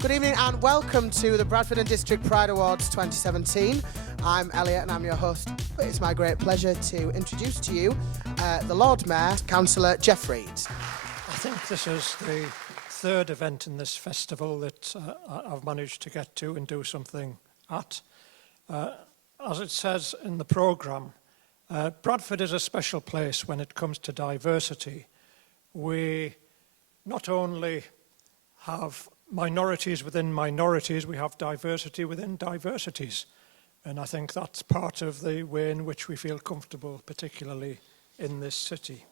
Good evening and welcome to the Bradford and District Pride Awards 2017. I'm Elliot and I'm your host. It's my great pleasure to introduce to you the Lord Mayor, Councillor Jeff Reid. I think this is the third event in this festival that I've managed to get to and do something at. As it says in the programme, Bradford is a special place when it comes to diversity. We not only have minorities within minorities, we have diversity within diversities. And I think that's part of the way in which we feel comfortable, particularly in this city.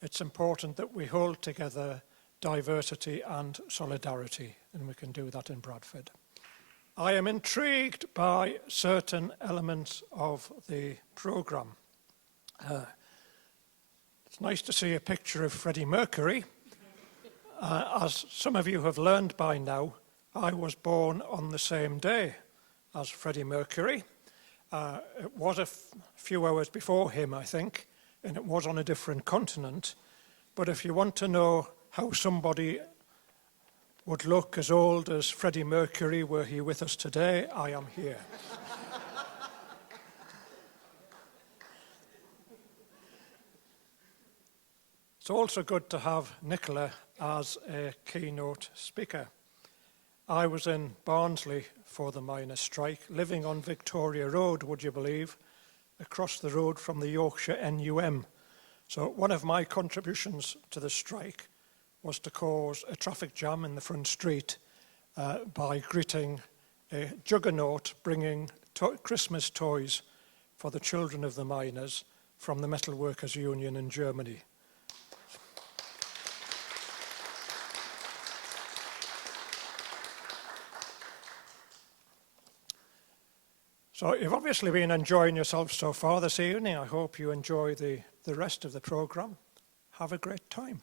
It's important that we hold together diversity and solidarity, and we can do that in Bradford. I am intrigued by certain elements of the programme. It's nice to see a picture of Freddie Mercury. As some of you have learned by now, I was born on the same day as Freddie Mercury. It was a few hours before him, I think, and it was on a different continent. But if you want to know how somebody would look as old as Freddie Mercury were he with us today, I am here. It's also good to have Nicola as a keynote speaker. I was in Barnsley for the miners' strike, living on Victoria Road, would you believe, across the road from the Yorkshire NUM. So one of my contributions to the strike was to cause a traffic jam in the front street by greeting a juggernaut bringing Christmas toys for the children of the miners from the Metal Workers Union in Germany. So you've obviously been enjoying yourself so far this evening. I hope you enjoy the rest of the programme. Have a great time.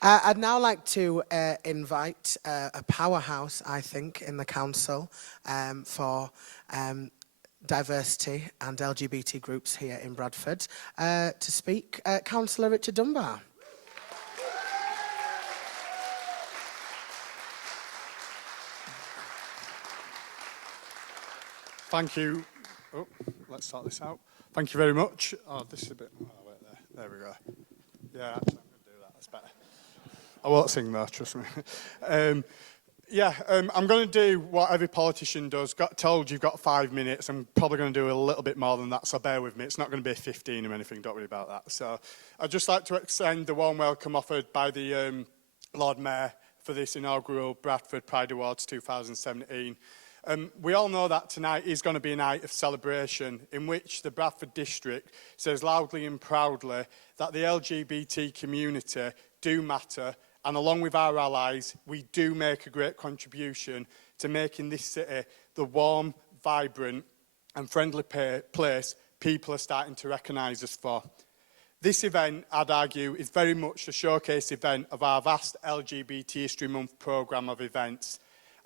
I'd now like to invite a powerhouse, I think, in the council for diversity and LGBT groups here in Bradford to speak, Councillor Richard Dunbar. Thank you. Oh, let's sort this out. Thank you very much. Oh, this is a bit... Oh, wait there. There we go. Yeah, actually, I'm going to do that. That's better. I won't sing though, trust me. I'm going to do what every politician does. Got told you've got 5 minutes. I'm probably going to do a little bit more than that, so bear with me. It's not going to be 15 or anything, don't worry about that. So I'd just like to extend the warm welcome offered by the Lord Mayor for this inaugural Bradford Pride Awards 2017. We all know that tonight is going to be a night of celebration in which the Bradford District says loudly and proudly that the LGBT community do matter, and along with our allies, we do make a great contribution to making this city the warm, vibrant and friendly place people are starting to recognise us for. This event, I'd argue, is very much a showcase event of our vast LGBT History Month programme of events.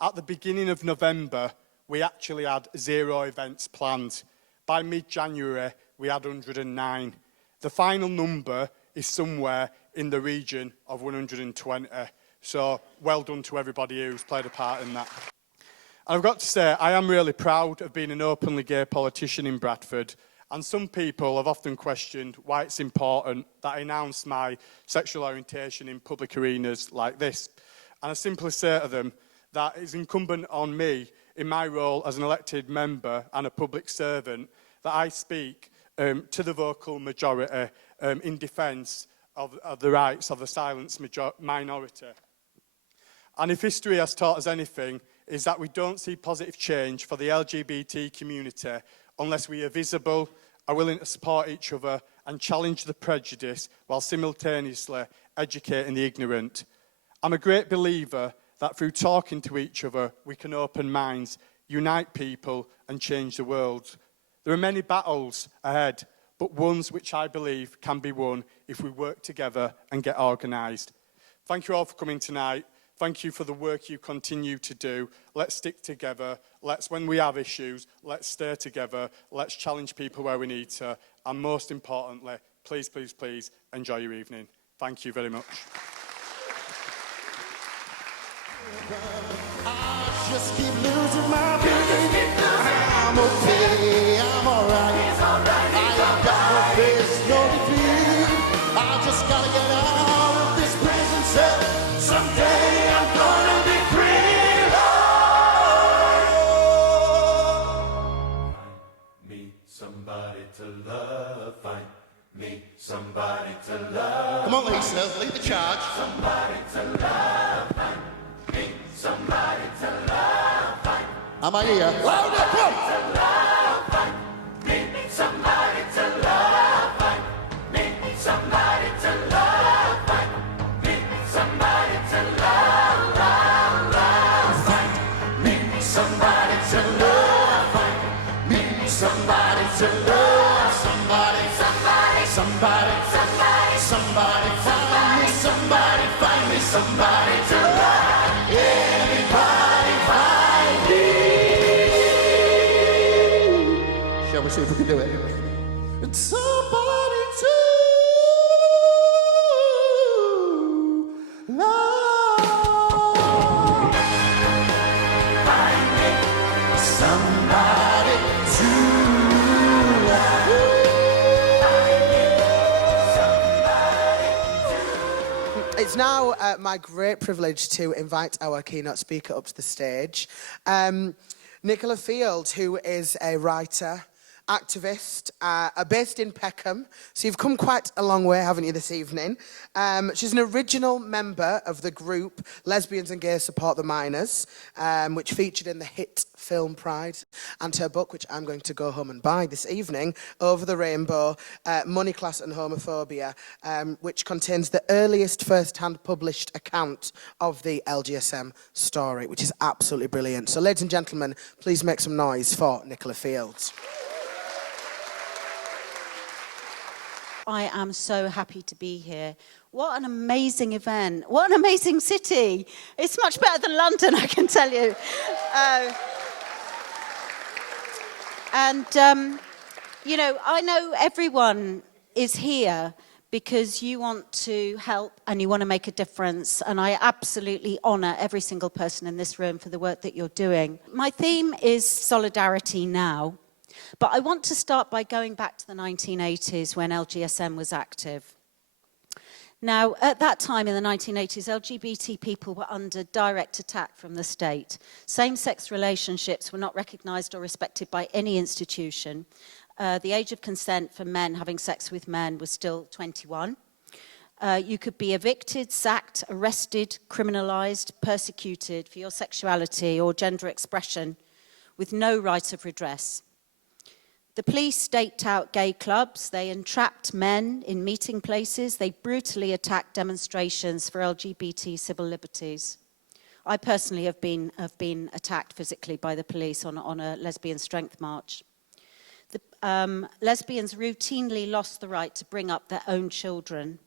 At the beginning of November, we actually had 0 events planned. By mid-January, we had 109. The final number is somewhere in the region of 120. So well done to everybody who's played a part in that. And I've got to say, I am really proud of being an openly gay politician in Bradford. And some people have often questioned why it's important that I announce my sexual orientation in public arenas like this. And I simply say to them, that it's incumbent on me, in my role as an elected member and a public servant, that I speak to the vocal majority in defence of the rights of the silenced minority. And if history has taught us anything, is that we don't see positive change for the LGBT community unless we are visible, are willing to support each other and challenge the prejudice while simultaneously educating the ignorant. I'm a great believer that through talking to each other, we can open minds, unite people, and change the world. There are many battles ahead, but ones which I believe can be won if we work together and get organised. Thank you all for coming tonight. Thank you for the work you continue to do. Let's stick together. When we have issues, let's stay together. Let's challenge people where we need to. And most importantly, please, please, please enjoy your evening. Thank you very much. I just keep losing my baby. I'm okay, I'm alright. I ain't got no face, no defeat. I just gotta get out of this prison cell. Someday I'm gonna be free. Oh. Find me somebody to love. Find me somebody to love. Come on, Lisa, lead the charge. Somebody to love. Find me somebody to love. Find am I here? Louder, come! To love. Find me somebody to love. Find me somebody to love. Find me somebody to love. Love, love. Find me somebody to love. Find me somebody to love. Somebody, somebody, somebody, somebody, somebody. Find me somebody. Find me somebody to love. Anybody find me? Shall we see if we can do it? Somebody to love. Find me somebody to love. It's now my great privilege to invite our keynote speaker up to the stage. Nicola Field, who is a writer, activist, based in Peckham. So you've come quite a long way, haven't you, this evening? She's an original member of the group Lesbians and Gays Support the Miners, which featured in the hit film Pride, and her book, which I'm going to go home and buy this evening, Over the Rainbow, Money, Class and Homophobia, which contains the earliest first-hand published account of the LGSM story, which is absolutely brilliant. So, ladies and gentlemen, please make some noise for Nicola Field. I am so happy to be here. What an amazing event. What an amazing city. It's much better than London, I can tell you. You know, I know everyone is here because you want to help and you want to make a difference. And I absolutely honour every single person in this room for the work that you're doing. My theme is solidarity now. But I want to start by going back to the 1980s when LGSM was active. Now, at that time in the 1980s, LGBT people were under direct attack from the state. Same-sex relationships were not recognised or respected by any institution. The age of consent for men having sex with men was still 21. You could be evicted, sacked, arrested, criminalised, persecuted for your sexuality or gender expression with no right of redress. The police staked out gay clubs, they entrapped men in meeting places, they brutally attacked demonstrations for LGBT civil liberties. I personally have been attacked physically by the police on a lesbian strength march. Lesbians routinely lost the right to bring up their own children.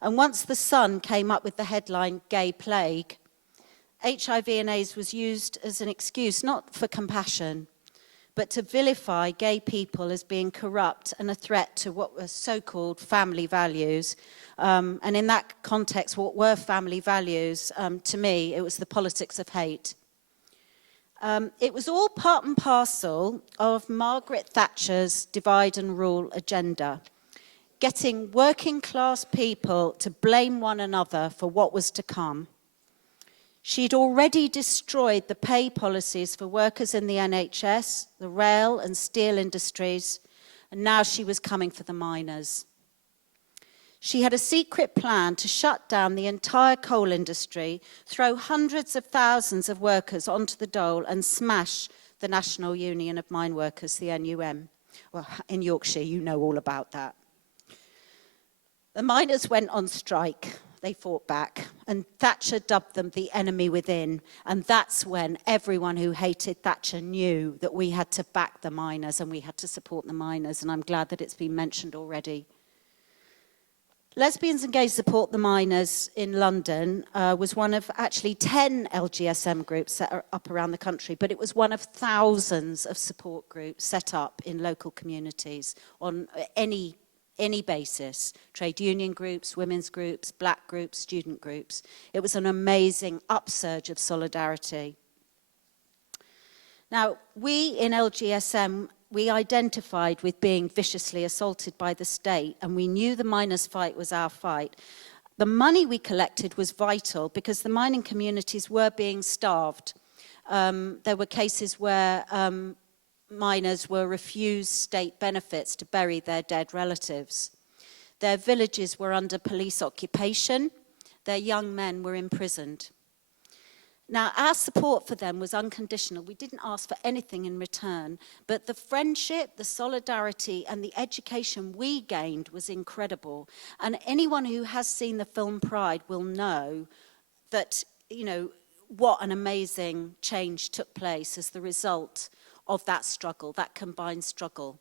And once the Sun came up with the headline, Gay Plague, HIV and AIDS was used as an excuse, not for compassion, but to vilify gay people as being corrupt and a threat to what were so-called family values. And in that context, what were family values? To me, it was the politics of hate. It was all part and parcel of Margaret Thatcher's divide and rule agenda, getting working class people to blame one another for what was to come. She'd already destroyed the pay policies for workers in the NHS, the rail and steel industries, and now she was coming for the miners. She had a secret plan to shut down the entire coal industry, throw hundreds of thousands of workers onto the dole and smash the National Union of Mine Workers, the NUM. Well, in Yorkshire, you know all about that. The miners went on strike. They fought back, and Thatcher dubbed them the enemy within. And that's when everyone who hated Thatcher knew that we had to back the miners and we had to support the miners, and I'm glad that it's been mentioned already. Lesbians and Gays Support the Miners in London was one of actually 10 LGSM groups set up around the country, but it was one of thousands of support groups set up in local communities on any any basis. Trade union groups, women's groups, black groups, student groups. It was an amazing upsurge of solidarity. Now, we in LGSM, we identified with being viciously assaulted by the state, and we knew the miners' fight was our fight. The money we collected was vital because the mining communities were being starved. There were cases where miners were refused state benefits to bury their dead relatives. Their villages were under police occupation. Their young men were imprisoned. Now, our support for them was unconditional. We didn't ask for anything in return, but the friendship, the solidarity, and the education we gained was incredible. And anyone who has seen the film Pride will know that, you know, what an amazing change took place as the result of that struggle, that combined struggle.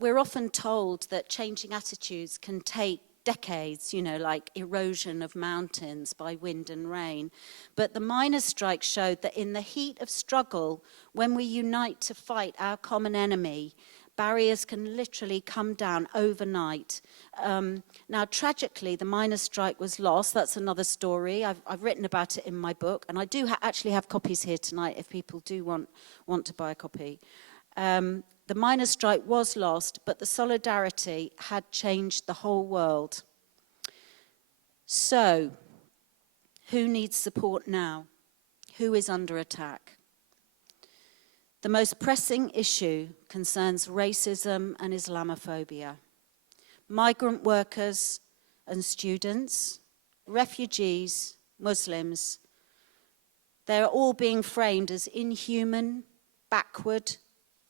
We're often told that changing attitudes can take decades, you know, like erosion of mountains by wind and rain. But the miners' strike showed that in the heat of struggle, when we unite to fight our common enemy, barriers can literally come down overnight. Now, tragically, the miners' strike was lost. That's another story. I've written about it in my book, and I do actually have copies here tonight if people do want to buy a copy. The miners' strike was lost, but the solidarity had changed the whole world. So, who needs support now? Who is under attack? The most pressing issue concerns racism and Islamophobia. Migrant workers and students, refugees, Muslims, they're all being framed as inhuman, backward,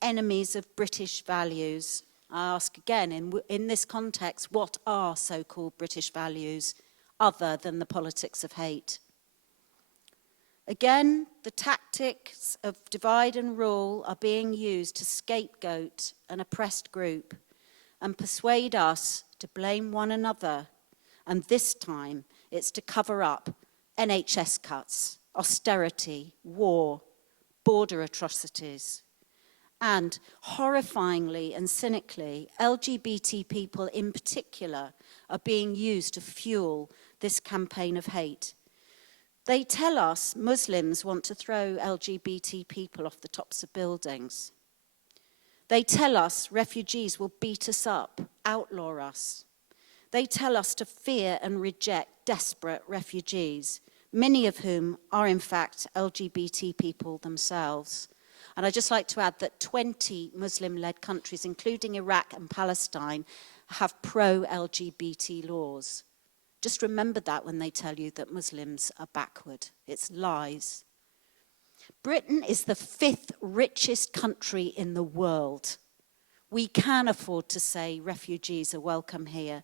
enemies of British values. I ask again, in this context, what are so-called British values other than the politics of hate? Again, the tactics of divide and rule are being used to scapegoat an oppressed group and persuade us to blame one another. And this time, it's to cover up NHS cuts, austerity, war, border atrocities. And horrifyingly and cynically, LGBT people in particular are being used to fuel this campaign of hate. They tell us Muslims want to throw LGBT people off the tops of buildings. They tell us refugees will beat us up, outlaw us. They tell us to fear and reject desperate refugees, many of whom are in fact LGBT people themselves. And I'd just like to add that 20 Muslim-led countries, including Iraq and Palestine, have pro-LGBT laws. Just remember that when they tell you that Muslims are backward. It's lies. Britain is the 5th richest country in the world. We can afford to say refugees are welcome here.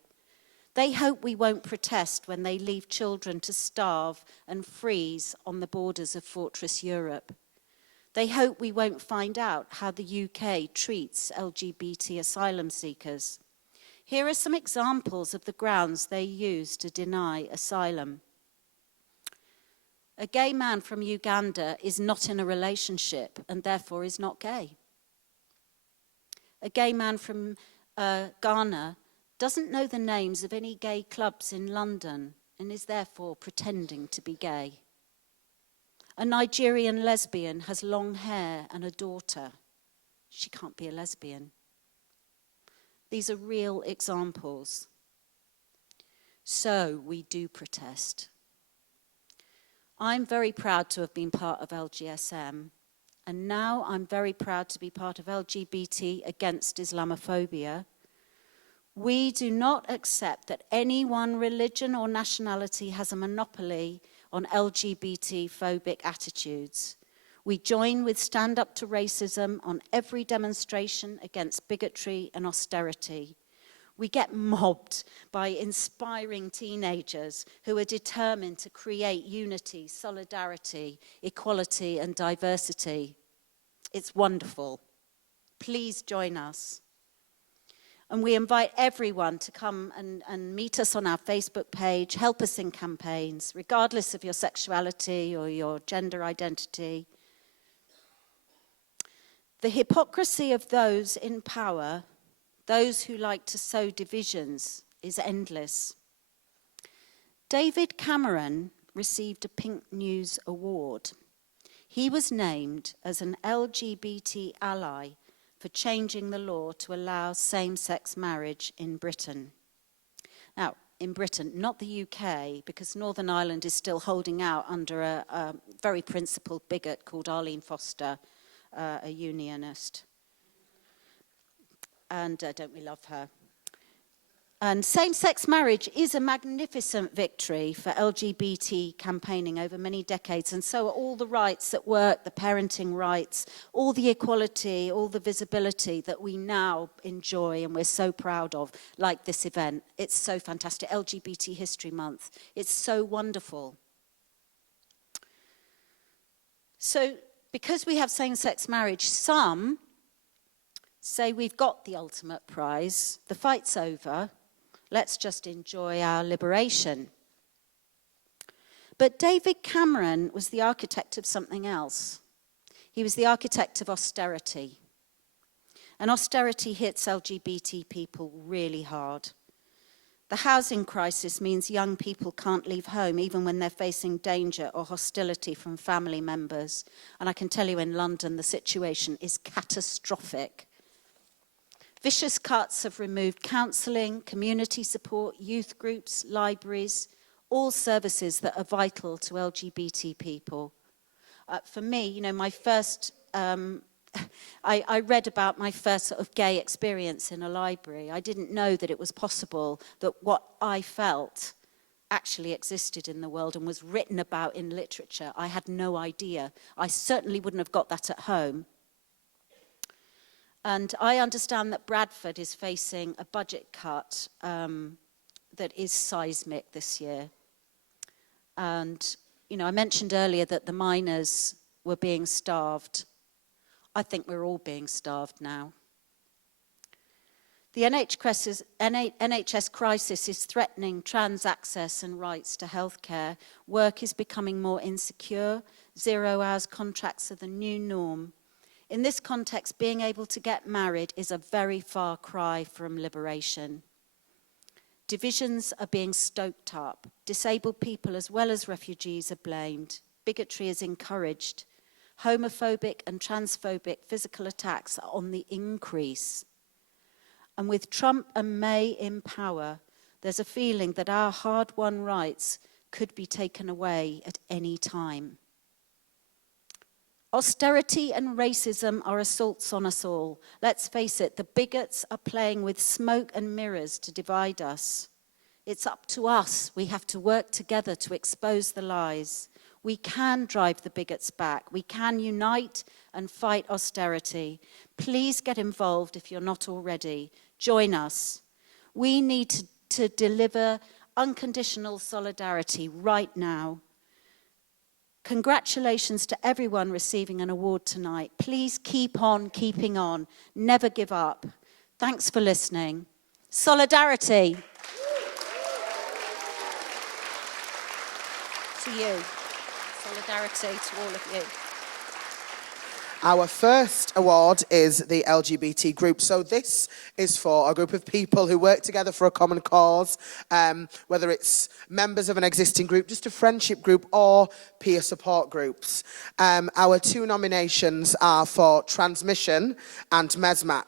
They hope we won't protest when they leave children to starve and freeze on the borders of Fortress Europe. They hope we won't find out how the UK treats LGBT asylum seekers. Here are some examples of the grounds they use to deny asylum. A gay man from Uganda is not in a relationship and therefore is not gay. A gay man from Ghana doesn't know the names of any gay clubs in London and is therefore pretending to be gay. A Nigerian lesbian has long hair and a daughter. She can't be a lesbian. These are real examples. So we do protest. I'm very proud to have been part of LGSM, and now I'm very proud to be part of LGBT Against Islamophobia. We do not accept that any one religion or nationality has a monopoly on LGBT-phobic attitudes. We join with Stand Up to Racism on every demonstration against bigotry and austerity. We get mobbed by inspiring teenagers who are determined to create unity, solidarity, equality, and diversity. It's wonderful. Please join us. And we invite everyone to come and meet us on our Facebook page, help us in campaigns, regardless of your sexuality or your gender identity. The hypocrisy of those in power Those who like to sow divisions is endless. David Cameron received a Pink News Award. He was named as an LGBT ally for changing the law to allow same-sex marriage in Britain. Now, in Britain, not the UK, because Northern Ireland is still holding out under a very principled bigot called Arlene Foster, a unionist. And don't we love her? And same-sex marriage is a magnificent victory for LGBT campaigning over many decades, and so are all the rights at work, the parenting rights, all the equality, all the visibility that we now enjoy and we're so proud of, like this event. It's so fantastic. LGBT History Month. It's so wonderful. So, because we have same-sex marriage, some say we've got the ultimate prize, the fight's over, let's just enjoy our liberation. But David Cameron was the architect of something else. He was the architect of austerity. And austerity hits LGBT people really hard. The housing crisis means young people can't leave home even when they're facing danger or hostility from family members. And I can tell you in London the situation is catastrophic. Vicious cuts have removed counselling, community support, youth groups, libraries, all services that are vital to LGBT people. For me, you know, my first, I read about my first sort of gay experience in a library. I didn't know that it was possible that what I felt actually existed in the world and was written about in literature. I had no idea. I certainly wouldn't have got that at home. And I understand that Bradford is facing a budget cut that is seismic this year. And, you know, I mentioned earlier that the miners were being starved. I think we're all being starved now. The NHS crisis is threatening trans access and rights to healthcare. Work is becoming more insecure. 0 hours contracts are the new norm. In this context, being able to get married is a very far cry from liberation. Divisions are being stoked up. Disabled people as well as refugees are blamed. Bigotry is encouraged. Homophobic and transphobic physical attacks are on the increase. And with Trump and May in power, there's a feeling that our hard-won rights could be taken away at any time. Austerity and racism are assaults on us all. Let's face it, the bigots are playing with smoke and mirrors to divide us. It's up to us. We have to work together to expose the lies. We can drive the bigots back. We can unite and fight austerity. Please get involved if you're not already. Join us. We need to deliver unconditional solidarity right now. Congratulations to everyone receiving an award tonight. Please keep on keeping on. Never give up. Thanks for listening. Solidarity. To you. Solidarity to all of you. Our first award is the LGBT group. So this is for a group of people who work together for a common cause, whether it's members of an existing group, just a friendship group, or peer support groups. Our two nominations are for Transmission and MESMAC.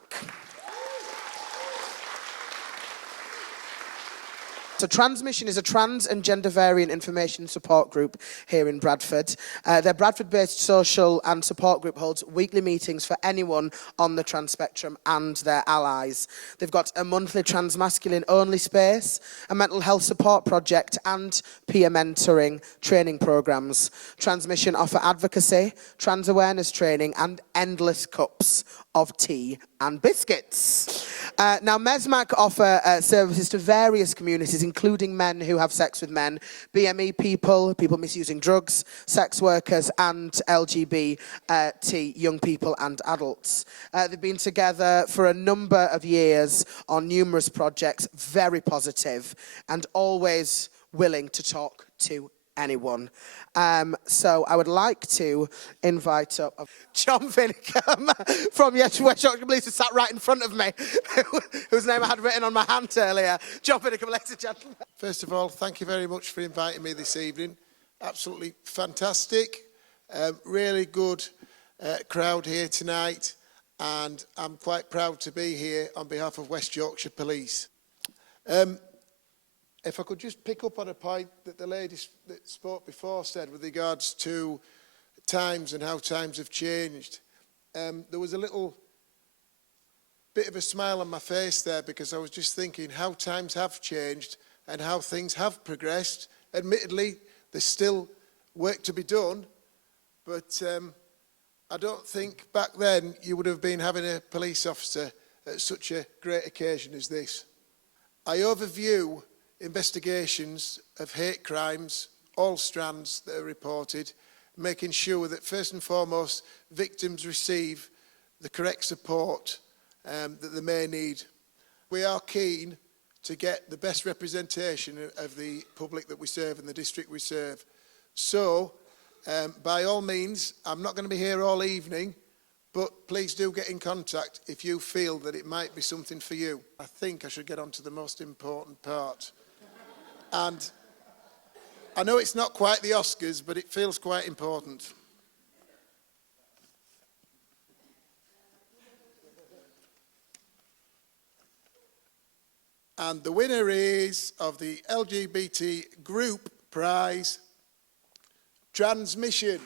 So Transmission is a trans and gender variant information support group here in Bradford. Their Bradford-based social and support group holds weekly meetings for anyone on the trans spectrum and their allies. They've got a monthly trans-masculine only space, a mental health support project and peer mentoring training programmes. Transmission offer advocacy, trans awareness training and endless cups of tea and biscuits. Now, MESMAC offer services to various communities, including men who have sex with men, BME people, people misusing drugs, sex workers, and LGBT young people and adults. They've been together for a number of years on numerous projects, very positive, and always willing to talk to anyone. So I would like to invite up John Finicum from West Yorkshire Police, who sat right in front of me, whose name I had written on my hand earlier. John Finicum, ladies and gentlemen. First of all, thank you very much for inviting me this evening. Absolutely fantastic. Really good crowd here tonight, and I'm quite proud to be here on behalf of West Yorkshire Police. If I could just pick up on a point that the lady that spoke before said with regards to times and how times have changed. There was a little bit of a smile on my face there because I was just thinking how times have changed and how things have progressed. Admittedly, there's still work to be done, but I don't think back then you would have been having a police officer at such a great occasion as this. I overview investigations of hate crimes, all strands that are reported, making sure that first and foremost victims receive the correct support that they may need. We are keen to get the best representation of the public that we serve and the district we serve. So, by all means, I'm not going to be here all evening, but please do get in contact if you feel that it might be something for you. I think I should get on to the most important part. And I know it's not quite the Oscars, but it feels quite important. And the winner is of the LGBT Group Prize, Transmission.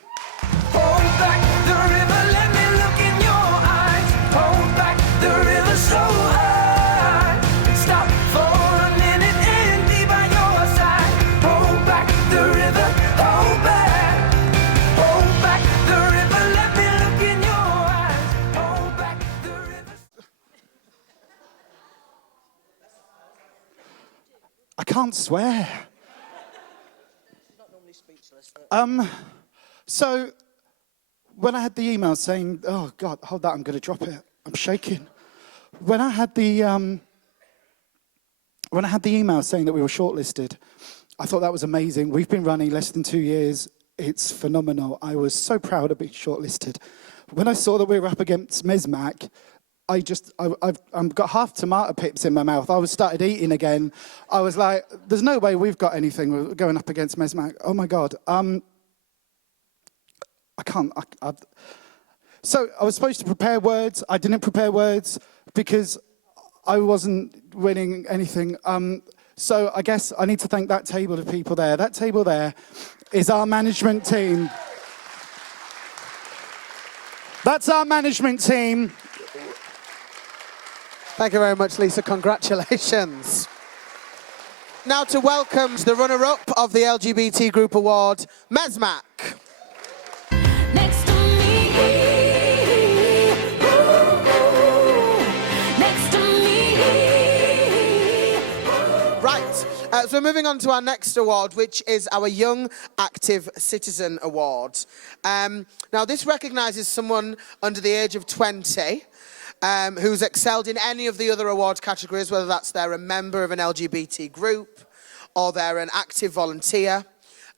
Hold back the river, let me look in your eyes. Hold back the river so high. Stop for a minute and be by your side. Hold back the river, hold back. Hold back the river, let me look in your eyes. Hold back the river. I can't swear. So when I had the email saying, oh God, hold that, I'm going to drop it. I'm shaking. When I had the email saying that we were shortlisted, I thought that was amazing. We've been running less than 2 years. It's phenomenal. I was so proud of being shortlisted. When I saw that we were up against Mesmac, I've got half tomato pips in my mouth. I started eating again. I was like, there's no way we've got anything. We're going up against Mesmac. Oh my God. I can't. So I was supposed to prepare words. I didn't prepare words because I wasn't winning anything. So I guess I need to thank that table of people there. That table there is our management team. That's our management team. Thank you very much, Lisa. Congratulations. Now to welcome the runner-up of the LGBT Group Award, Mesmac. Next to me, next to me. Right, so we're moving on to our next award, which is our Young Active Citizen Award. Now, this recognises someone under the age of 20 who's excelled in any of the other award categories, whether that's they're a member of an LGBT group or they're an active volunteer.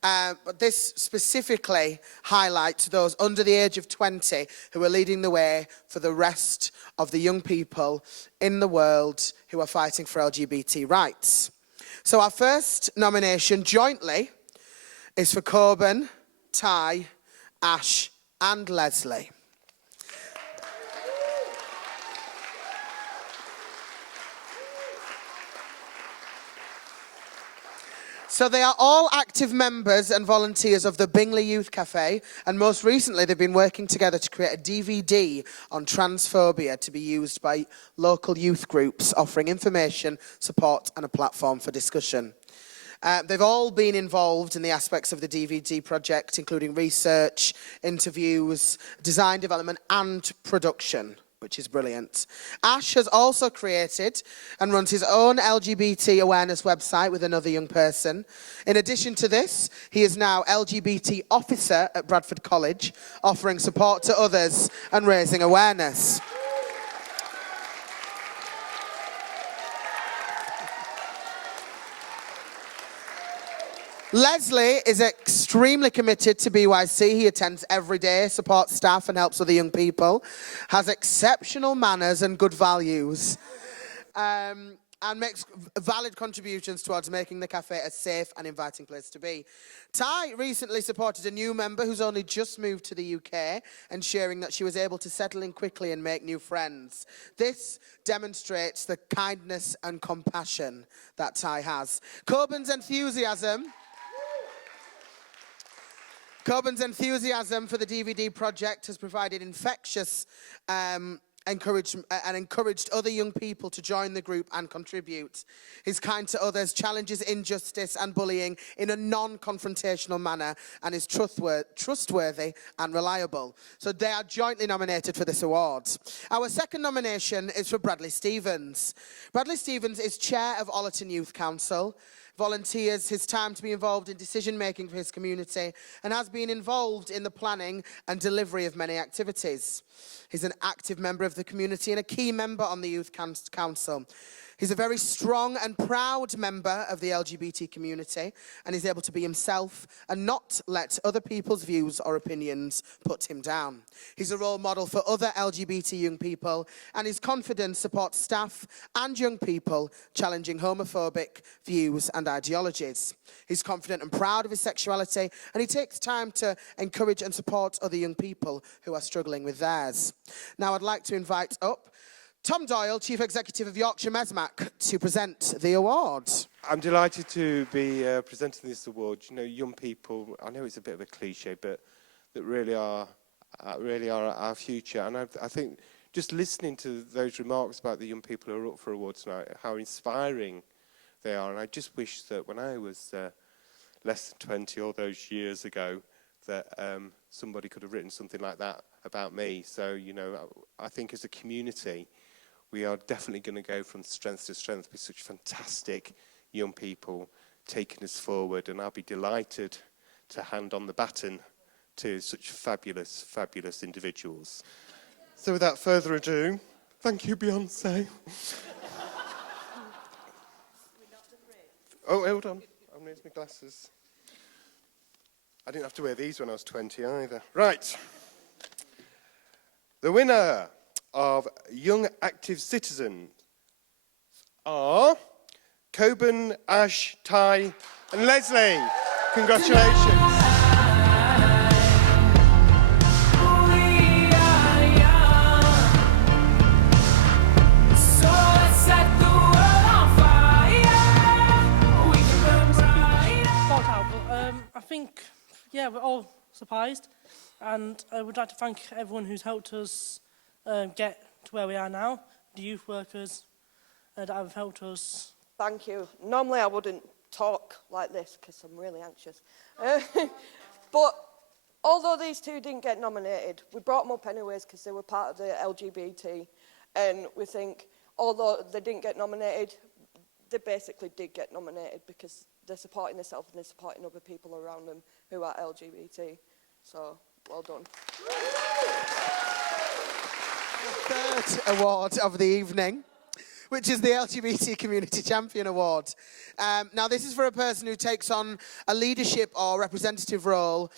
But this specifically highlights those under the age of 20 who are leading the way for the rest of the young people in the world who are fighting for LGBT rights. So our first nomination jointly is for Coben, Ty, Ash and Leslie. So they are all active members and volunteers of the Bingley Youth Cafe, and most recently they've been working together to create a DVD on transphobia to be used by local youth groups, offering information, support and a platform for discussion. They've all been involved in the aspects of the DVD project, including research, interviews, design development and production, which is brilliant. Ash has also created and runs his own LGBT awareness website with another young person. In addition to this, he is now LGBT officer at Bradford College, offering support to others and raising awareness. Leslie is extremely committed to BYC. He attends every day, supports staff and helps other young people, has exceptional manners and good values, and makes valid contributions towards making the cafe a safe and inviting place to be. Ty recently supported a new member who's only just moved to the UK, ensuring that she was able to settle in quickly and make new friends. This demonstrates the kindness and compassion that Ty has. Coburn's enthusiasm for the DVD project has provided infectious encouraged other young people to join the group and contribute. He's kind to others, challenges injustice and bullying in a non-confrontational manner, and is trustworthy and reliable. So they are jointly nominated for this award. Our second nomination is for Bradley Stevens. Bradley Stevens is chair of Ollerton Youth Council, volunteers his time to be involved in decision-making for his community, and has been involved in the planning and delivery of many activities. He's an active member of the community and a key member on the Youth Council. He's a very strong and proud member of the LGBT community, and is able to be himself and not let other people's views or opinions put him down. He's a role model for other LGBT young people, and his confidence supports staff and young people challenging homophobic views and ideologies. He's confident and proud of his sexuality, and he takes time to encourage and support other young people who are struggling with theirs. Now I'd like to invite up Tom Doyle, Chief Executive of Yorkshire Mesmac, to present the award. I'm delighted to be presenting this award. You know, young people, I know it's a bit of a cliche, but that really are our future. And I think just listening to those remarks about the young people who are up for awards tonight, how inspiring they are. And I just wish that when I was less than 20 all those years ago, that somebody could have written something like that about me. So, you know, I think as a community, we are definitely going to go from strength to strength with such fantastic young people taking us forward. And I'll be delighted to hand on the baton to such fabulous, fabulous individuals. So without further ado, thank you, Beyonce. Oh, hold on. I'll raise my glasses. I didn't have to wear these when I was 20 either. Right. The winner of Young Active Citizen are Coburn, Ash, Ty and Leslie. Congratulations. I think, yeah, we're all surprised, and I would like to thank everyone who's helped us get to where we are now, the youth workers that have helped us. Thank you. Normally I wouldn't talk like this because I'm really anxious. But although these two didn't get nominated, we brought them up anyways because they were part of the LGBT, and we think although they didn't get nominated, they basically did get nominated because they're supporting themselves and they're supporting other people around them who are LGBT. So, well done. Third award of the evening, which is the LGBT Community Champion Award. Now, this is for a person who takes on a leadership or representative role,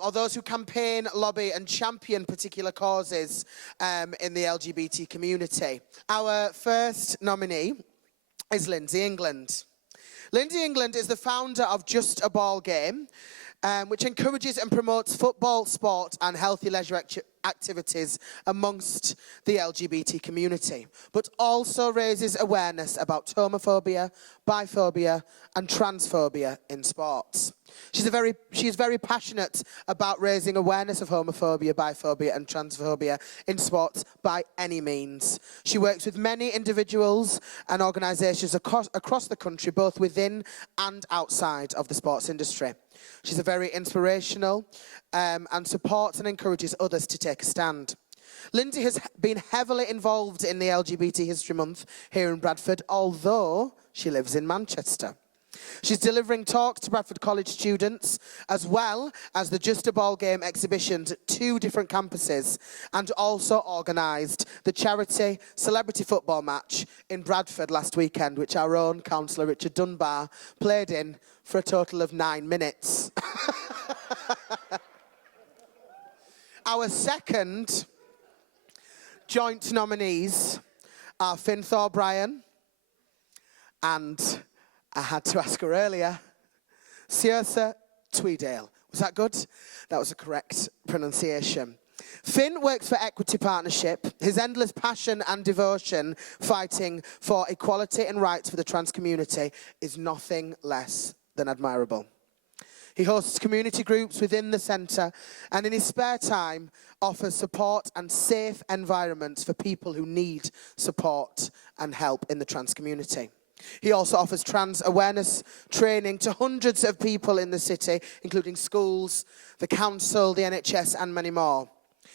or those who campaign, lobby and champion particular causes in the LGBT community. Our first nominee is Lindsay England. Lindsay England is the founder of Just a Ball Game, which encourages and promotes football, sport and healthy leisure activities amongst the LGBT community, but also raises awareness about homophobia, biphobia and transphobia in sports. She is very passionate about raising awareness of homophobia, biphobia and transphobia in sports by any means. She works with many individuals and organisations across the country, both within and outside of the sports industry. She's a very inspirational and supports and encourages others to take a stand. Lindsay has been heavily involved in the LGBT History Month here in Bradford, although she lives in Manchester. She's delivering talks to Bradford College students, as well as the Just a Ball Game exhibitions at 2 different campuses, and also organised the charity celebrity football match in Bradford last weekend, which our own councillor Richard Dunbar played in for a total of 9 minutes. Our second joint nominees are Finn Thorbryan and, I had to ask her earlier, Siorsa Tweedale. Was that good? That was a correct pronunciation. Finn works for Equity Partnership. His endless passion and devotion fighting for equality and rights for the trans community is nothing less than admirable. He hosts community groups within the centre and in his spare time offers support and safe environments for people who need support and help in the trans community. He also offers trans awareness training to hundreds of people in the city, including schools, the council, the NHS and many more.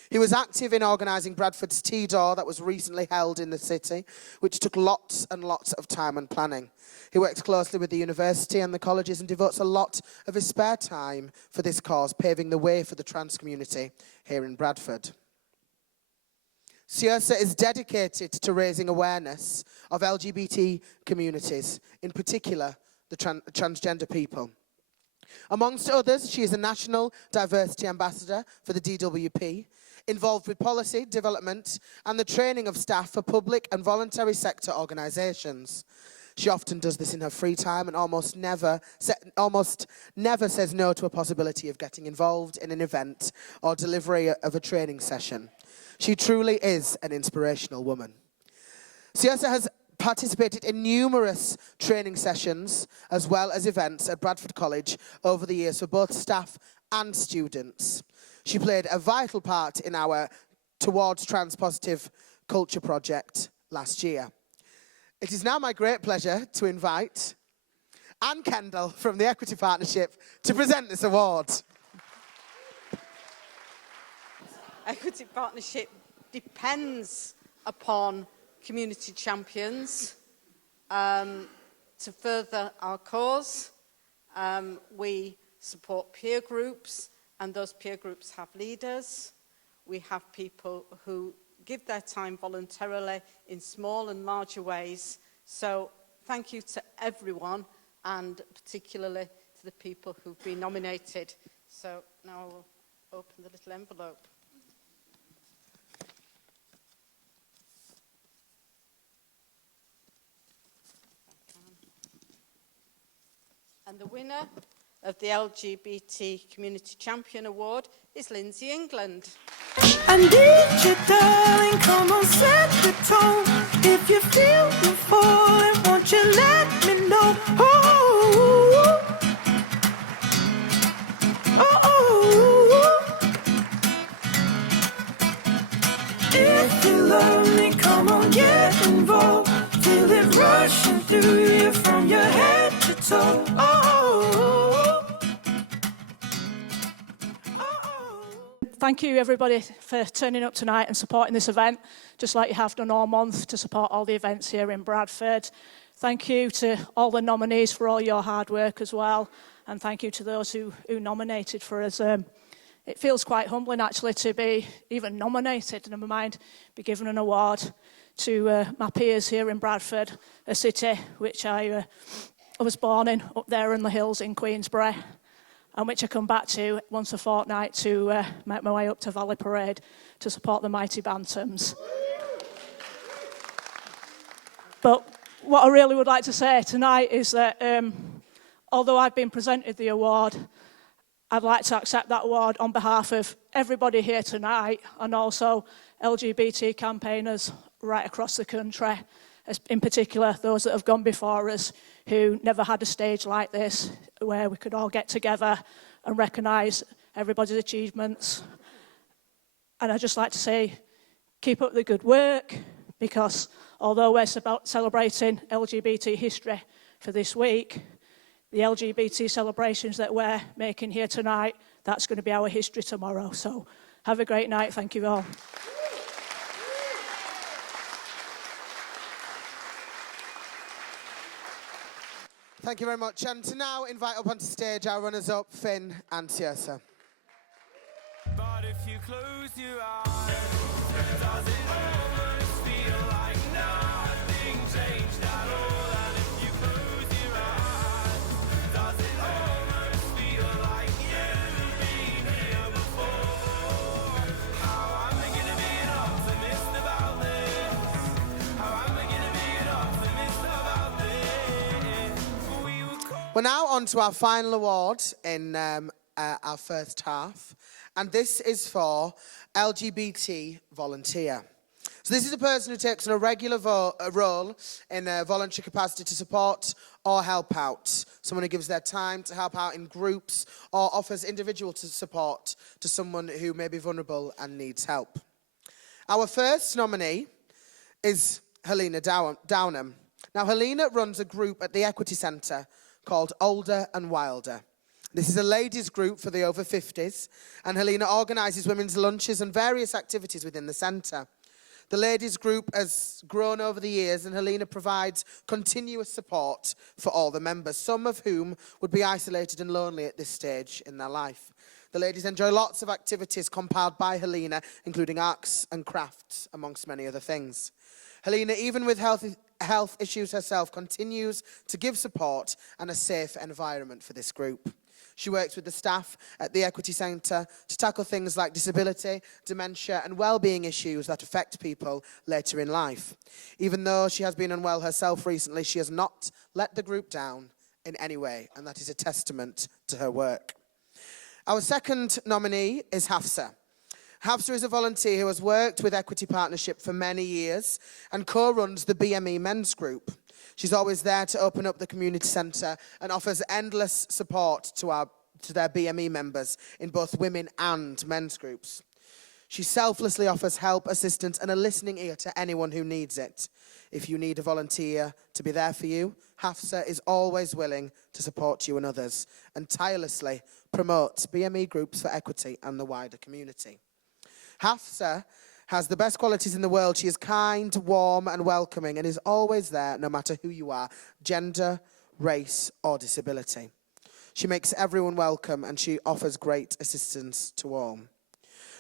He was active in organising Bradford's Tea Door that was recently held in the city, which took lots and lots of time and planning. He works closely with the university and the colleges and devotes a lot of his spare time for this cause, paving the way for the trans community here in Bradford. Siorsa is dedicated to raising awareness of LGBT communities, in particular the transgender people. Amongst others, she is a National Diversity Ambassador for the DWP, involved with policy, development and the training of staff for public and voluntary sector organisations. She often does this in her free time and almost never says no to a possibility of getting involved in an event or delivery of a training session. She truly is an inspirational woman. Siorsa has participated in numerous training sessions as well as events at Bradford College over the years for both staff and students. She played a vital part in our Towards Trans Positive Culture project last year. It is now my great pleasure to invite Anne Kendall from the Equity Partnership to present this award. Equity Partnership depends upon community champions to further our cause. We support peer groups, and those peer groups have leaders. We have people who give their time voluntarily in small and larger ways. So thank you to everyone, and particularly to the people who've been nominated. So now I will open the little envelope. And the winner of the LGBT Community Champion Award is Lindsay England. I need you, darling, come on, set the tone. If you feel me falling, won't you let me know? Oh, oh, oh. If you love me, come on, get involved. Feel it rushing through you from your head to toe. Thank you, everybody, for turning up tonight and supporting this event, just like you have done all month to support all the events here in Bradford. Thank you to all the nominees for all your hard work as well, and thank you to those who nominated for us. It feels quite humbling, actually, to be even nominated, never mind be given an award to my peers here in Bradford, a city which I was born in, up there in the hills in Queensbury, and which I come back to once a fortnight to make my way up to Valley Parade to support the mighty Bantams. But what I really would like to say tonight is that although I've been presented the award, I'd like to accept that award on behalf of everybody here tonight, and also LGBT campaigners right across the country, in particular those that have gone before us who never had a stage like this where we could all get together and recognise everybody's achievements. And I'd just like to say, keep up the good work, because although we're celebrating LGBT history for this week, the LGBT celebrations that we're making here tonight, that's going to be our history tomorrow. So have a great night. Thank you all. Thank you very much. And to now invite up onto stage our runners-up, Finn and Siorsa. But if you close your eyes, does it almost feel like nothing changed at all? And if you close your eyes, does it We're now on to our final award in our first half, and this is for LGBT volunteer. So this is a person who takes on a regular role in a voluntary capacity to support or help out. Someone who gives their time to help out in groups or offers individual support to someone who may be vulnerable and needs help. Our first nominee is Helena Downham. Now, Helena runs a group at the Equity Centre called Older and Wilder. This is a ladies' group for the over 50s, and Helena organises women's lunches and various activities within the centre. The ladies' group has grown over the years, and Helena provides continuous support for all the members, some of whom would be isolated and lonely at this stage in their life. The ladies enjoy lots of activities compiled by Helena, including arts and crafts, amongst many other things. Helena, even with health issues herself, continues to give support and a safe environment for this group. She works with the staff at the Equity Centre to tackle things like disability, dementia and well-being issues that affect people later in life. Even though she has been unwell herself recently, she has not let the group down in any way, and that is a testament to her work. Our second nominee is Hafsa. Hafsa is a volunteer who has worked with Equity Partnership for many years and co-runs the BME Men's Group. She's always there to open up the community centre and offers endless support to their BME members in both women and men's groups. She selflessly offers help, assistance and a listening ear to anyone who needs it. If you need a volunteer to be there for you, Hafsa is always willing to support you and others and tirelessly promotes BME groups for equity and the wider community. Hafsa has the best qualities in the world. She is kind, warm and welcoming and is always there no matter who you are, gender, race or disability. She makes everyone welcome and she offers great assistance to all.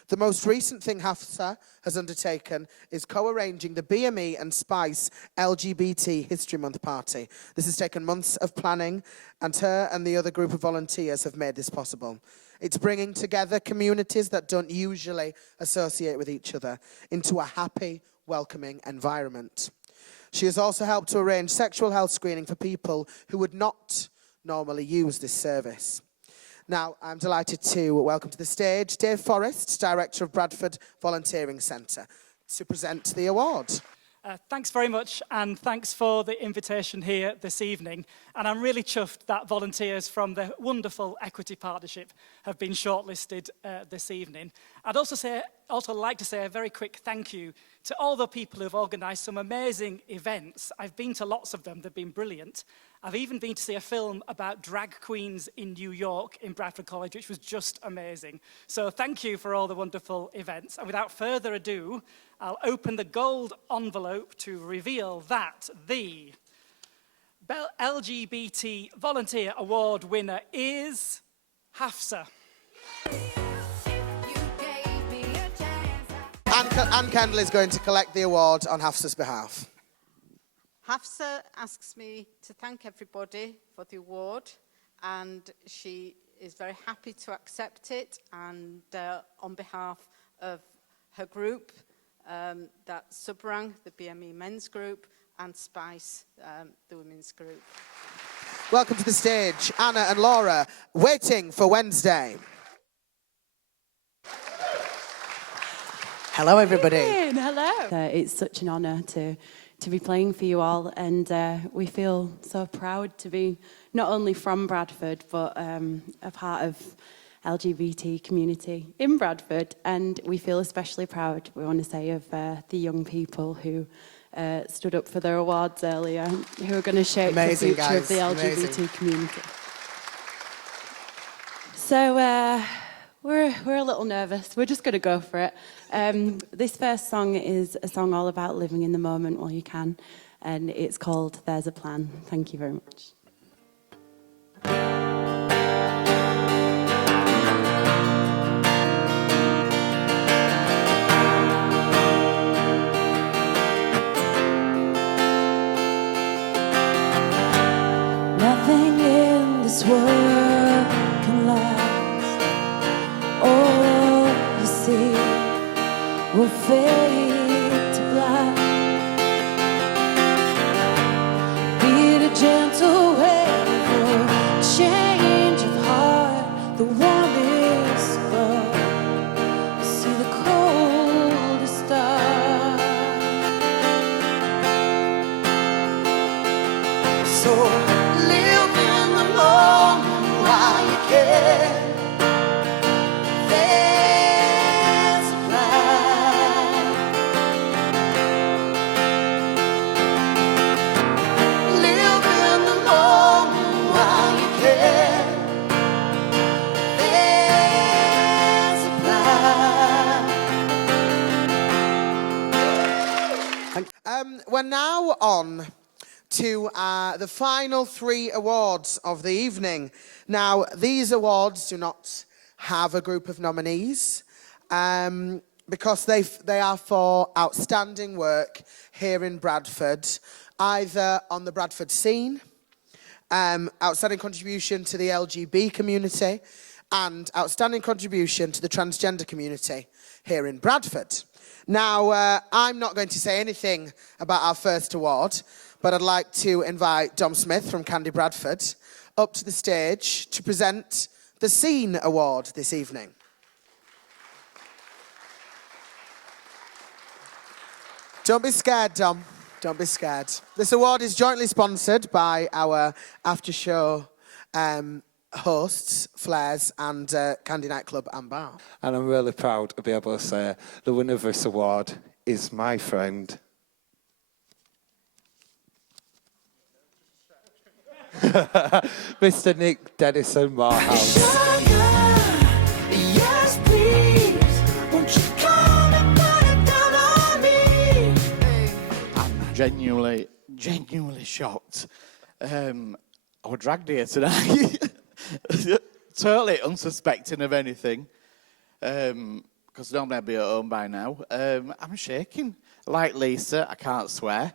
The most recent thing Hafsa has undertaken is co-arranging the BME and Spice LGBT History Month party. This has taken months of planning, and her and the other group of volunteers have made this possible. It's bringing together communities that don't usually associate with each other into a happy, welcoming environment. She has also helped to arrange sexual health screening for people who would not normally use this service. Now, I'm delighted to welcome to the stage Dave Forrest, Director of Bradford Volunteering Centre, to present the award. Thanks very much, and thanks for the invitation here this evening. And I'm really chuffed that volunteers from the wonderful Equity Partnership have been shortlisted this evening. I'd also like to say a very quick thank you to all the people who've organised some amazing events. I've been to lots of them, they've been brilliant. I've even been to see a film about drag queens in New York in Bradford College, which was just amazing. So thank you for all the wonderful events. And without further ado, I'll open the gold envelope to reveal that the LGBT Volunteer Award winner is Hafsa. Anne Kendall is going to collect the award on Hafsa's behalf. Hafsa asks me to thank everybody for the award, and she is very happy to accept it, and on behalf of her group, that Subrang, the BME Men's Group, and Spice, the Women's Group. Welcome to the stage, Anna and Laura, Waiting for Wednesday. Hello, everybody. Hello. It's such an honour to be playing for you all, and we feel so proud to be not only from Bradford, but a part of LGBT community in Bradford, and we feel especially proud, we want to say, of the young people who stood up for their awards earlier, who are going to shape the future of the LGBT community. So we're a little nervous. We're just going to go for it. This first song is a song all about living in the moment while you can, and it's called There's a Plan. Thank you very much. Nothing in this world can last. All you see will fade to black. Beat a gentle way for the warmest glow. See the coldest star. So live in the moment while you can. There's a plan. Live in the moment while you can. There's a plan. We're now on to the final 3 awards of the evening. Now, these awards do not have a group of nominees because they are for outstanding work here in Bradford, either on the Bradford scene, outstanding contribution to the LGB community, and outstanding contribution to the transgender community here in Bradford. Now, I'm not going to say anything about our first award, but I'd like to invite Dom Smith from Candy Bradford up to the stage to present the Scene Award this evening. Don't be scared, Dom. Don't be scared. This award is jointly sponsored by our after-show hosts, Flares, and Candy Nightclub and Bar. And I'm really proud to be able to say the winner of this award is my friend. Mr. Nick Dennison Morehouse. Yes, please. Won't you come and put it down on me? I'm genuinely shocked. I was dragged here tonight, totally unsuspecting of anything, because normally I'd be at home by now. I'm shaking. Like Lisa, I can't swear.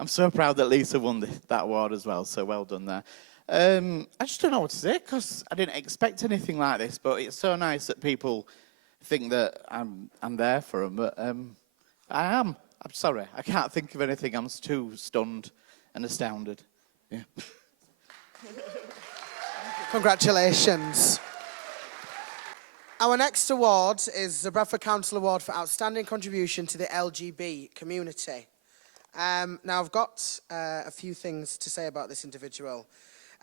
I'm so proud that Lisa won that award as well, so well done there. I just don't know what to say, because I didn't expect anything like this, but it's so nice that people think that I'm there for them, but I am. I'm sorry, I can't think of anything. I'm too stunned and astounded. Yeah. Congratulations. Our next award is the Bradford Council Award for Outstanding Contribution to the LGB community. Now, I've got a few things to say about this individual.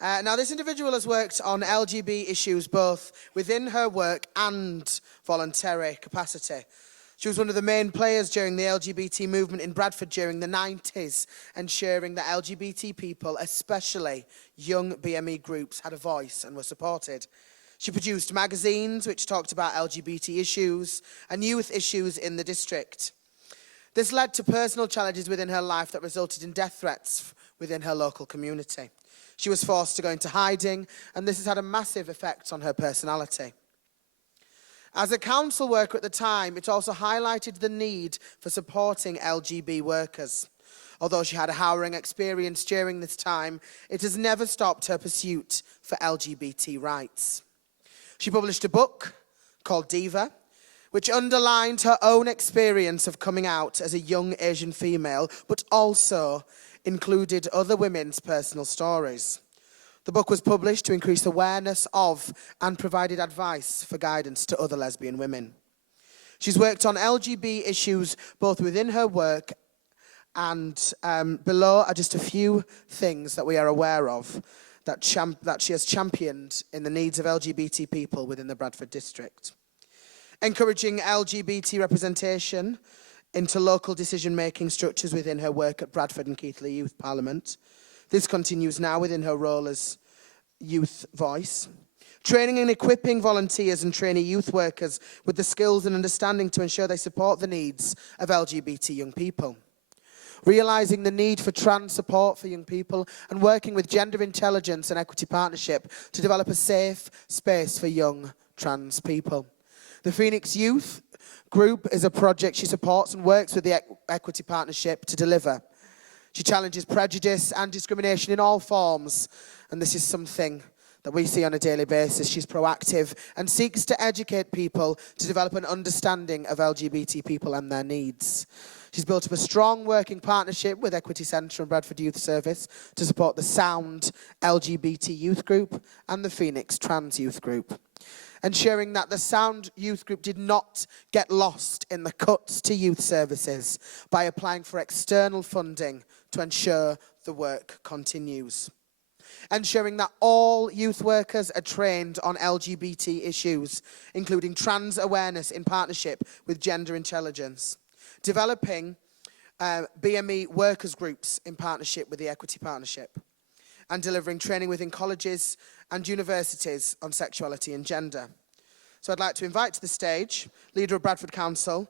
Now, this individual has worked on LGB issues both within her work and voluntary capacity. She was one of the main players during the LGBT movement in Bradford during the 90s, ensuring that LGBT people, especially young BME groups, had a voice and were supported. She produced magazines which talked about LGBT issues and youth issues in the district. This led to personal challenges within her life that resulted in death threats within her local community. She was forced to go into hiding, and this has had a massive effect on her personality. As a council worker at the time, it also highlighted the need for supporting LGB workers. Although she had a harrowing experience during this time, it has never stopped her pursuit for LGBT rights. She published a book called Diva, which underlined her own experience of coming out as a young Asian female, but also included other women's personal stories. The book was published to increase awareness of and provided advice for guidance to other lesbian women. She's worked on LGB issues both within her work and below are just a few things that we are aware of that she has championed in the needs of LGBT people within the Bradford district. Encouraging LGBT representation into local decision-making structures within her work at Bradford and Keighley Youth Parliament. This continues now within her role as Youth Voice. Training and equipping volunteers and trainee youth workers with the skills and understanding to ensure they support the needs of LGBT young people. Realising the need for trans support for young people and working with Gender Intelligence and Equity Partnership to develop a safe space for young trans people. The Phoenix Youth Group is a project she supports and works with the Equity Partnership to deliver. She challenges prejudice and discrimination in all forms, and this is something that we see on a daily basis. She's proactive and seeks to educate people to develop an understanding of LGBT people and their needs. She's built up a strong working partnership with Equity Centre and Bradford Youth Service to support the Sound LGBT youth group and the Phoenix Trans youth group, ensuring that the Sound youth group did not get lost in the cuts to youth services by applying for external funding to ensure the work continues. Ensuring that all youth workers are trained on LGBT issues, including trans awareness in partnership with Gender Intelligence. Developing BME workers groups in partnership with the Equity Partnership. And delivering training within colleges and universities on sexuality and gender. So I'd like to invite to the stage Leader of Bradford Council,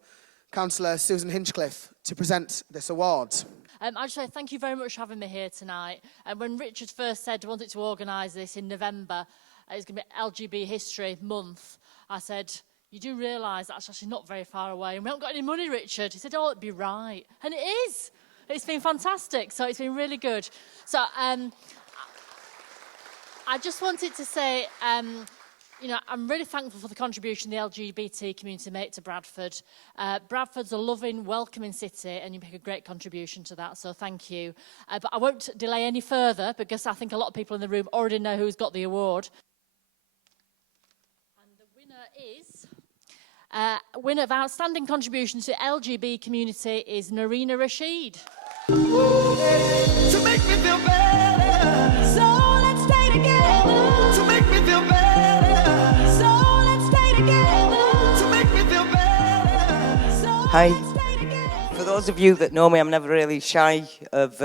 Councillor Susan Hinchcliffe, to present this award. I just say thank you very much for having me here tonight. And when Richard first said he wanted to organise this in November, it's going to be LGBT History Month, I said, you do realise that's actually not very far away. And we haven't got any money, Richard. He said, oh, it'd be right. And it is. It's been fantastic. So it's been really good. So I just wanted to say, you know, I'm really thankful for the contribution the LGBT community make to Bradford. Bradford's a loving, welcoming city, and you make a great contribution to that, so thank you. But I won't delay any further, because I think a lot of people in the room already know who's got the award. And the winner is... winner of Outstanding Contribution to LGBT community is Narina Rashid. To make me feel better, so let's stay together. To make me feel better, so let's stay together. To make me feel better, so Hi. let's stay together. For those of you that know me, I'm never really shy of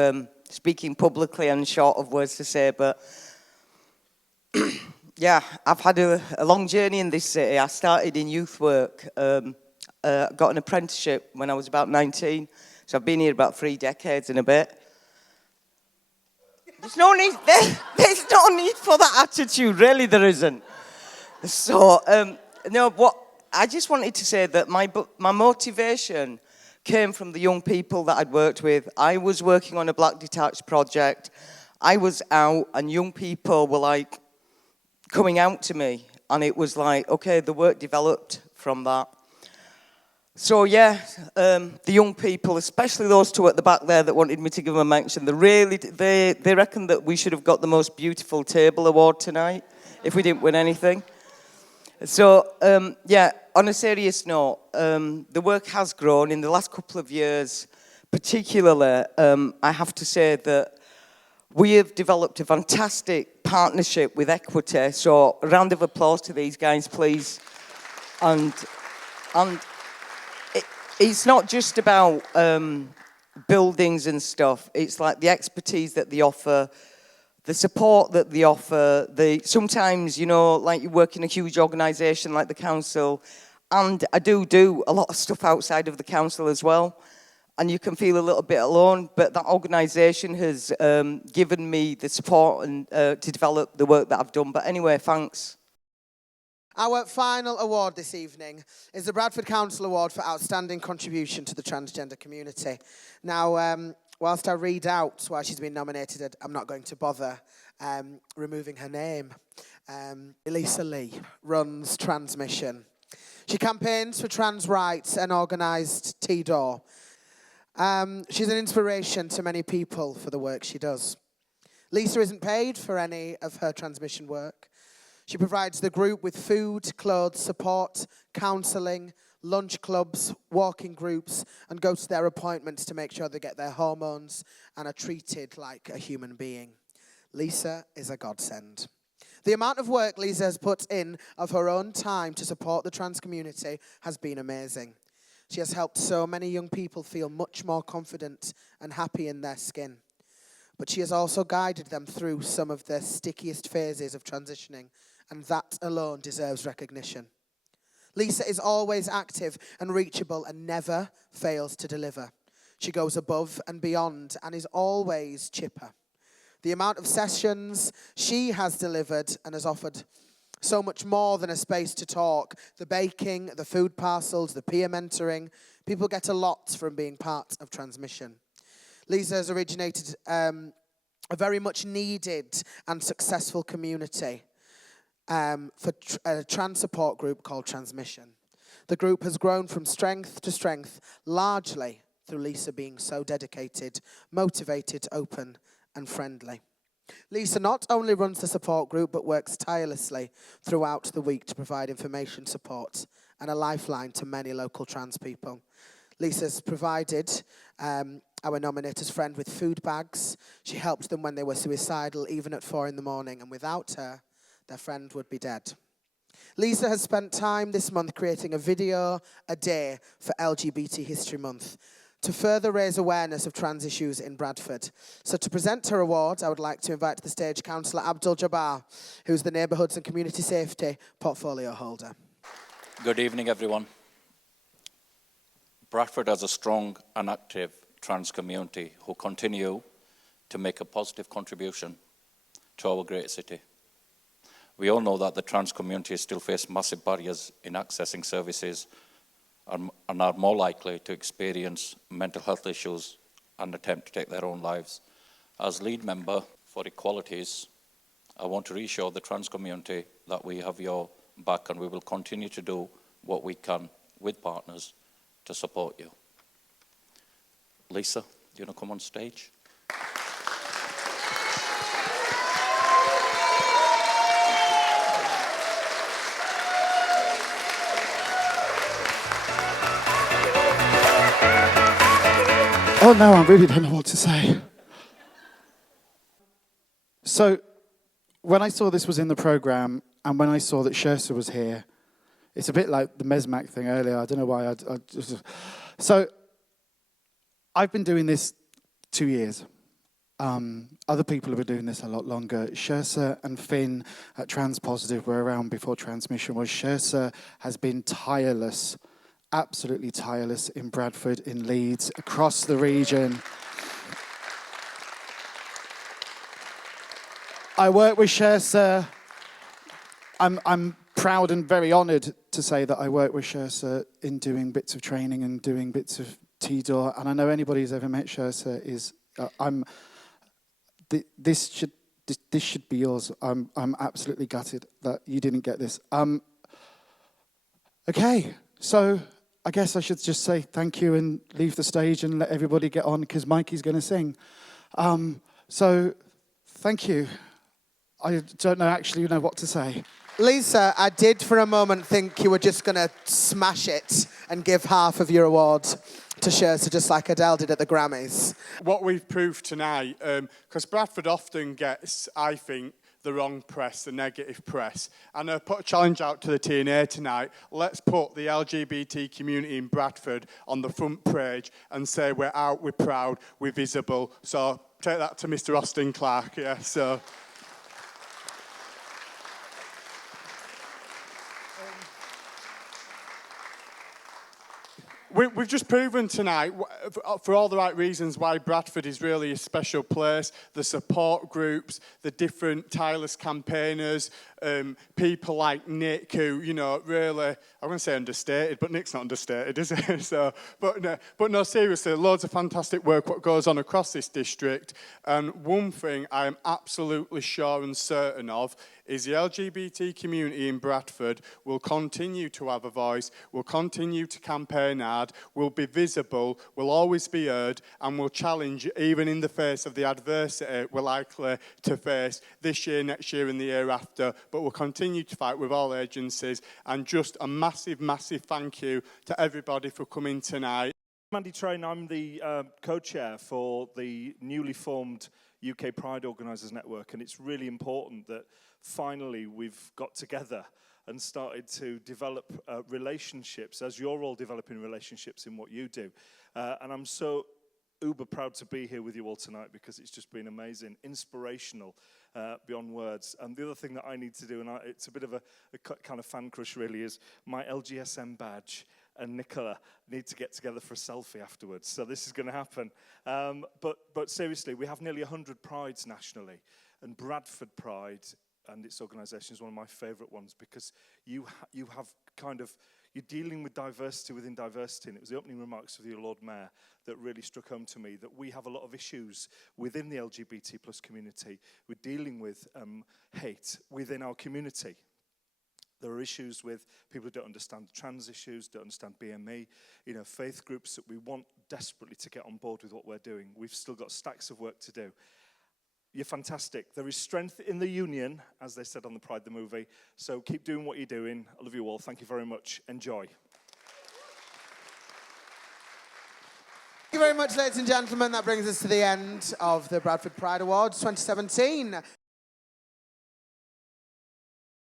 speaking publicly and short of words to say, but yeah, I've had a long journey in this city. I started in youth work, got an apprenticeship when I was about 19, so I've been here about 3 decades and a bit. There's no need for that attitude, really there isn't. So, no, what I just wanted to say that my motivation came from the young people that I'd worked with. I was working on a Black Detached project. I was out and young people were like coming out to me, and it was like, okay, the work developed from that. So yeah, the young people, especially those two at the back there that wanted me to give them a mention, they reckon that we should have got the most beautiful table award tonight if we didn't win anything. So yeah, on a serious note, the work has grown in the last couple of years. Particularly, I have to say that we have developed a fantastic partnership with Equity. So a round of applause to these guys, please. And it's not just about buildings and stuff. It's like the expertise that they offer, the support that they offer. Sometimes, you know, like you work in a huge organisation like the council, and I do a lot of stuff outside of the council as well, and you can feel a little bit alone, but that organisation has given me the support and to develop the work that I've done. But anyway, thanks. Our final award this evening is the Bradford Council Award for Outstanding Contribution to the Transgender Community. Now, whilst I read out why she's been nominated, I'm not going to bother removing her name. Elisa Lee runs Transmission. She campaigns for trans rights and organised T-Door. She's an inspiration to many people for the work she does. Lisa isn't paid for any of her transmission work. She provides the group with food, clothes, support, counselling, lunch clubs, walking groups, and goes to their appointments to make sure they get their hormones and are treated like a human being. Lisa is a godsend. The amount of work Lisa has put in of her own time to support the trans community has been amazing. She has helped so many young people feel much more confident and happy in their skin. But she has also guided them through some of the stickiest phases of transitioning, and that alone deserves recognition. Lisa is always active and reachable and never fails to deliver. She goes above and beyond and is always chipper. The amount of sessions she has delivered and has offered so much more than a space to talk. The baking, the food parcels, the peer mentoring. People get a lot from being part of Transmission. Lisa has originated a very much needed and successful community for a trans support group called Transmission. The group has grown from strength to strength, largely through Lisa being so dedicated, motivated, open and friendly. Lisa not only runs the support group but works tirelessly throughout the week to provide information, support and a lifeline to many local trans people. Lisa's provided our nominator's friend with food bags. She helped them when they were suicidal, even at 4 a.m, and without her, their friend would be dead. Lisa has spent time this month creating a video a day for LGBT History Month to further raise awareness of trans issues in Bradford. So to present her award, I would like to invite to the stage Councillor Abdul Jabbar, who's the Neighbourhoods and Community Safety portfolio holder. Good evening, everyone. Bradford has a strong and active trans community who continue to make a positive contribution to our great city. We all know that the trans community still face massive barriers in accessing services and are more likely to experience mental health issues and attempt to take their own lives. As lead member for Equalities, I want to reassure the trans community that we have your back and we will continue to do what we can with partners to support you. Lisa, do you want to come on stage? Oh no, I really don't know what to say. So, when I saw this was in the programme, and when I saw that Shersa was here, it's a bit like the Mesmac thing earlier. I don't know why. So, I've been doing this 2 years. Other people have been doing this a lot longer. Shersa and Finn at Trans Positive were around before transmission was. Shersa has been tireless, absolutely tireless in Bradford, in Leeds, across the region. I work with Shersa. I'm proud and very honoured to say that I work with Shersa in doing bits of training and doing bits of T-Door. And I know anybody who's ever met Shersa is, this should be yours. I'm absolutely gutted that you didn't get this. Okay, so I guess I should just say thank you and leave the stage and let everybody get on because Mikey's going to sing. So thank you. I don't actually know what to say. Lisa, I did for a moment think you were just going to smash it and give half of your award to Shersa, just like Adele did at the Grammys. What we've proved tonight, because Bradford often gets, I think, the wrong press, the negative press. And I put a challenge out to the TNA tonight. Let's put the LGBT community in Bradford on the front page and say we're out, we're proud, we're visible. So take that to Mr. Austin Clark, yeah, so... We've just proven tonight, for all the right reasons, why Bradford is really a special place. The support groups, the different tireless campaigners, people like Nick, who, you know, really, I wouldn't say understated, but Nick's not understated, is he? So, but no, seriously, loads of fantastic work what goes on across this district. And one thing I am absolutely sure and certain of is the LGBT community in Bradford will continue to have a voice, will continue to campaign hard, will be visible, will always be heard, and will challenge, even in the face of the adversity we're likely to face this year, next year, and the year after. But we'll continue to fight with all agencies. And just a massive, massive thank you to everybody for coming tonight. I'm Andy Train. I'm the co-chair for the newly formed UK Pride Organisers Network, and it's really important that finally we've got together and started to develop relationships, as you're all developing relationships in what you do. And I'm so uber proud to be here with you all tonight because it's just been amazing, inspirational, beyond words. And the other thing that I need to do, and it's a bit of a kind of fan crush really, is my LGSM badge and Nicola need to get together for a selfie afterwards. So this is going to happen. But seriously, we have nearly 100 prides nationally, and Bradford Pride and its organisation is one of my favourite ones because you have kind of, you're dealing with diversity within diversity, and it was the opening remarks of the Lord Mayor that really struck home to me, that we have a lot of issues within the LGBT plus community. We're dealing with hate within our community. There are issues with people who don't understand trans issues, don't understand BME, faith groups that we want desperately to get on board with what we're doing. We've still got stacks of work to do. You're fantastic. There is strength in the union, as they said on the Pride the movie. So keep doing what you're doing. I love you all. Thank you very much. Enjoy. Thank you very much, ladies and gentlemen. That brings us to the end of the Bradford Pride Awards 2017.